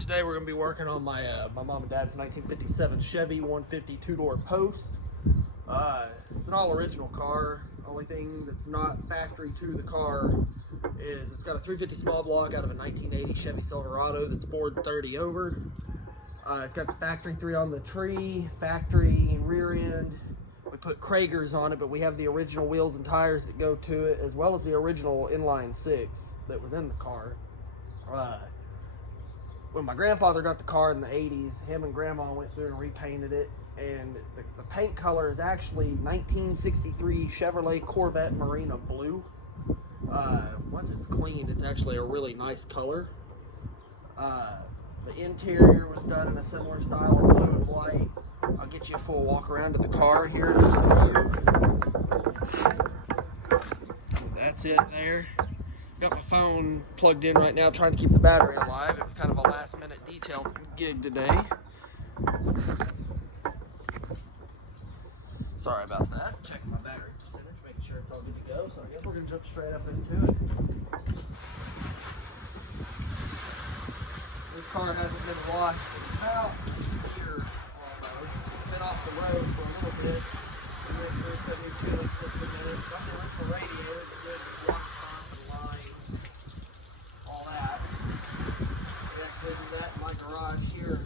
Today we're going to be working on my my mom and dad's 1957 Chevy 150 two-door post. It's an all-original car. Only thing that's not factory to the car is it's got a 350 small block out of a 1980 Chevy Silverado that's bored 30 over. It's got the factory 3 on the tree, factory rear end. We put Kragers on it, but we have the original wheels and tires that go to it, as well as the original inline 6 that was in the car. When my grandfather got the car in the 80s, him and grandma went through and repainted it, and the paint color is actually 1963 Chevrolet Corvette Marina Blue. Once it's cleaned, it's actually a really nice color. The interior was done in a similar style of blue and white. I'll get you a full walk around to the car here in just a few. That's it there. Got my phone plugged in right now, trying to keep the battery alive. It was kind of a last minute detail gig today. Sorry about that. Checking my battery percentage, making sure it's all good to go. So I guess we're going to jump straight up into it. This car hasn't been washed in about a year almost. It's been off the road for a little bit. We went through a new cooling system in it. Got the original radiator, but did the wash pump and line, all that. We actually did that in my garage here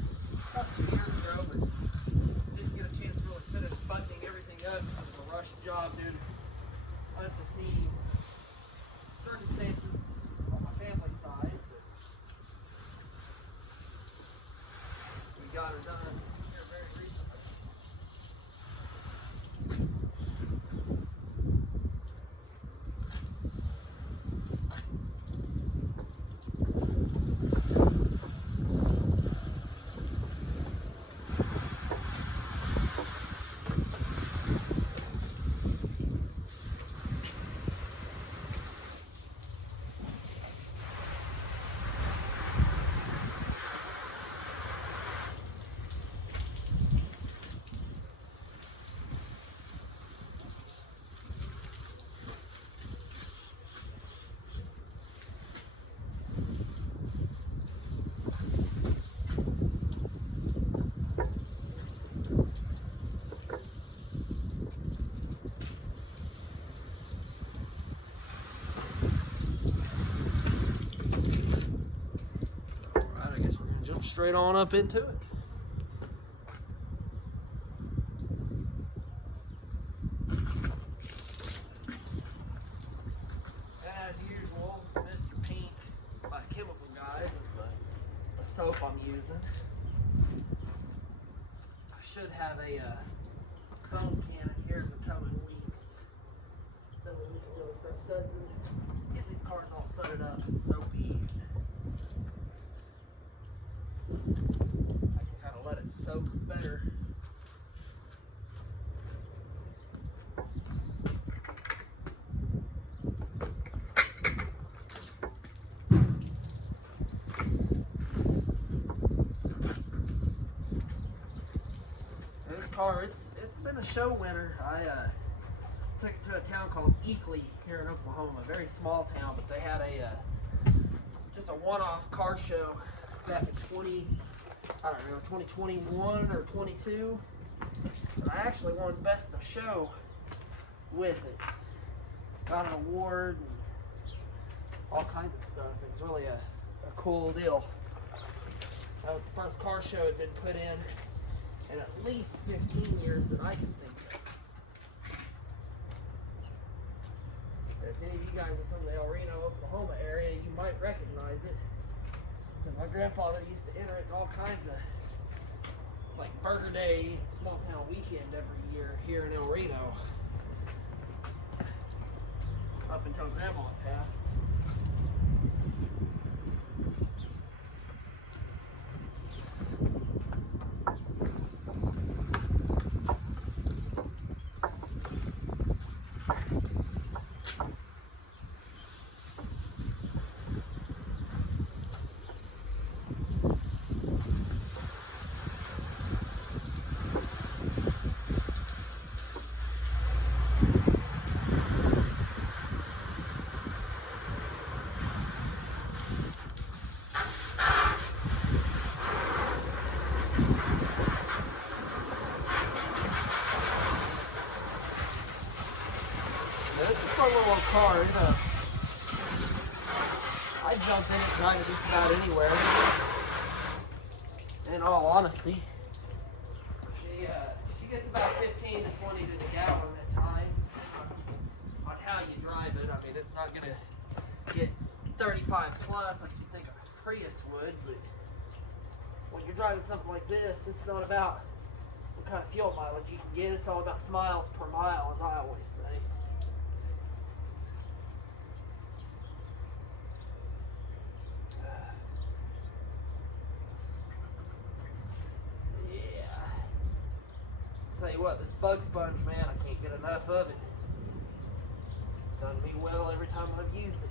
about 2 years ago, but didn't get a chance to really finish buttoning everything up. It was a rush job due to unforeseen circumstances on my family side. We got her done here very recently. Straight on up into it. As usual, Mr. Pink by Chemical Guys is the soap I'm using. I should have a foam cannon here in the coming weeks. Then we can really start sudsing. Get these cars all sudded up and soapy. I can kind of let it soak better. This car, it's been a show winner. I took it to a town called Eakley here in Oklahoma, a very small town, but they had just a one-off car show back in 2021 or 22, and I actually won Best of Show with it. Got an award and all kinds of stuff. It was really a cool deal. That was the first car show that had been put in at least 15 years that I can think of. If any of you guys are from the El Reno, Oklahoma area, you might recognize it. Because my grandfather used to enter it in all kinds of, like Burger Day and Small Town Weekend every year here in El Reno. Up until Grandma passed. car. I jump in it, drive it just about anywhere. In all honesty, she gets about 15 to 20 to the gallon at times on how you drive it. I mean, it's not gonna get 35 plus like you think a Prius would, but when you're driving something like this, it's not about what kind of fuel mileage you can get. It's all about miles per mile, as I always say. Tell you what, this bug sponge, man, I can't get enough of it. It's done me well every time I've used it.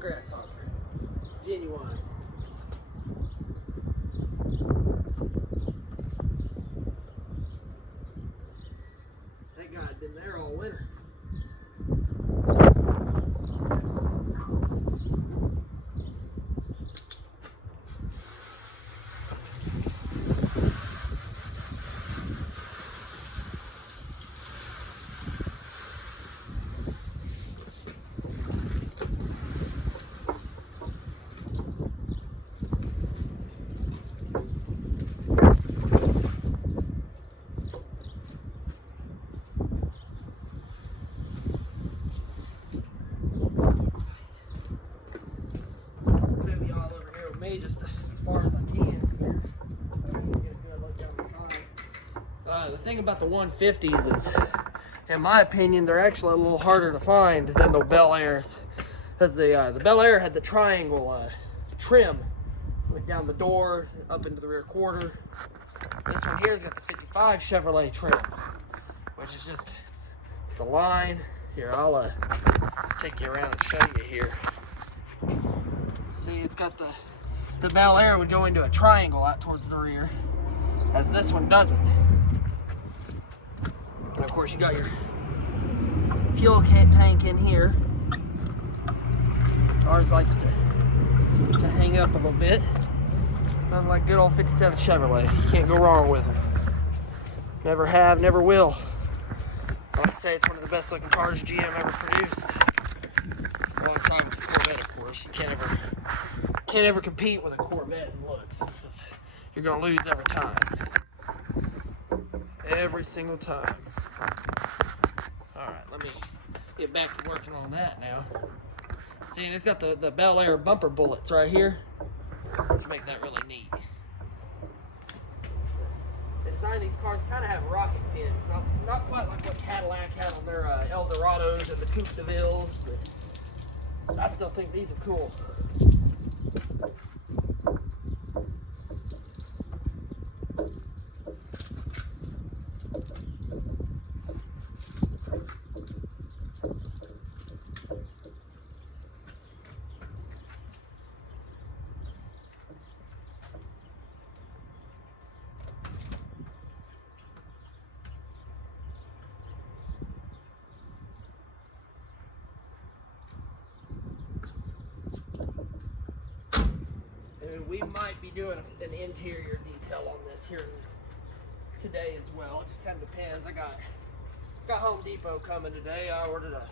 Grasshopper. Genuine. That guy had been there all winter. Just as far as I can. Get a good look down the side. The thing about the 150s is, in my opinion, they're actually a little harder to find than the Bel Airs, because the Bel Air had the triangle trim went down the door up into the rear quarter. This one here's got the 55 Chevrolet trim, which is just it's the line. Here, I'll take you around and show you here. See, it's got the Bel Air would go into a triangle out towards the rear, as this one doesn't. And of course, you got your fuel tank in here. Ours likes to hang up a little bit. Unlike good old 57 Chevrolet, you can't go wrong with them. Never have, never will. I'd say it's one of the best looking cars GM ever produced. Alongside with the Corvette, of course. You can't ever compete with a Corvette in looks. You're gonna lose every time. Every single time. Alright, let me get back to working on that now. See, and it's got the Bel Air bumper bullets right here, which make that really neat. The design of these cars kind of have rocket fins. Not quite like what Cadillac had on their Eldorados and the Coupe de Villes, but I still think these are cool. We might be doing an interior detail on this here today as well. It just kind of depends. I got Home Depot coming today. I ordered a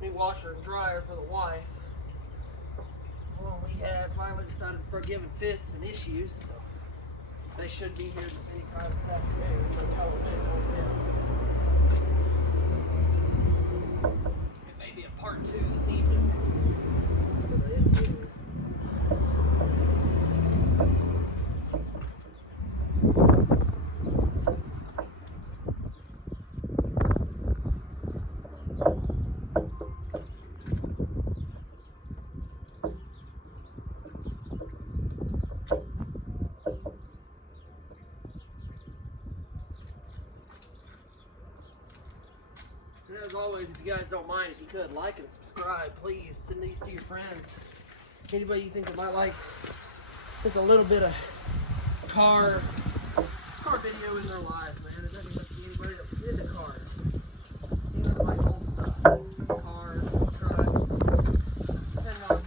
new washer and dryer for the wife. Well, we had finally decided to start giving fits and issues, so they should be here anytime this afternoon. It may be a part 2 this evening for the interior. And as always, if you guys don't mind, if you could, like and subscribe, please. Send these to your friends. Anybody you think that might like just a little bit of car video in their lives, man. It doesn't have to be anybody that's into cars. Even like old stuff. Cars, trucks. Depending on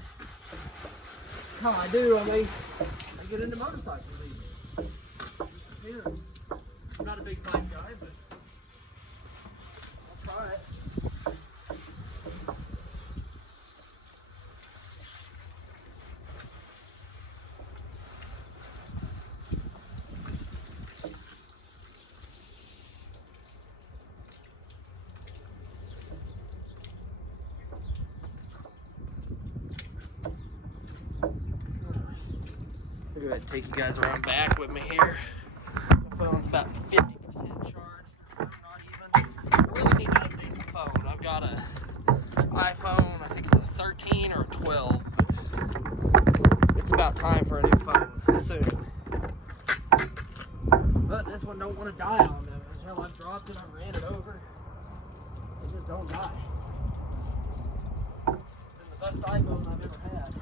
how I do, I get into motorcycles even. Yeah. I'm not a big bike guy, but I'll try it. I'll go ahead and take you guys around back with me here. My phone's about 50% charged, so not even. I really need to update the phone. I've got a iPhone, I think it's a 13 or a 12, but it's about time for a new phone soon. But this one don't want to die on them. Hell, I've dropped it, I ran it over. It just don't die. It's the best iPhone I've ever had.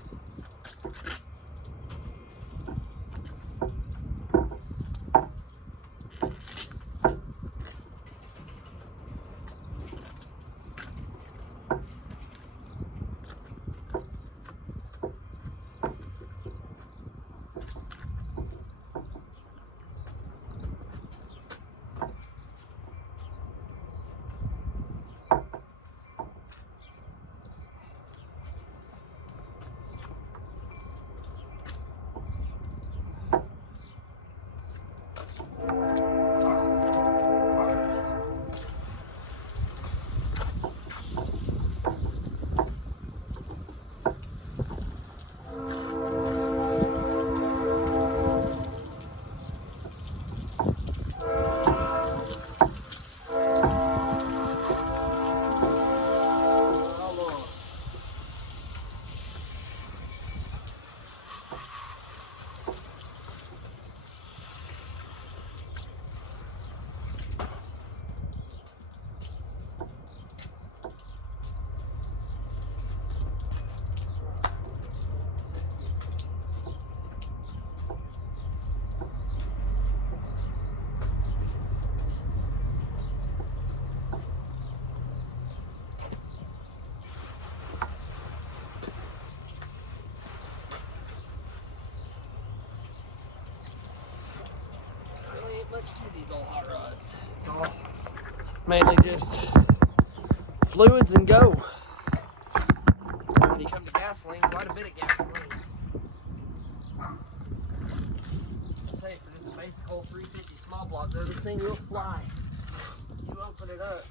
Much to these old hot rods. It's all mainly just fluids and go. When you come to gasoline, quite a bit of gasoline. I'll tell you, for just a basic old 350 small block, though, this thing will fly. You open it up.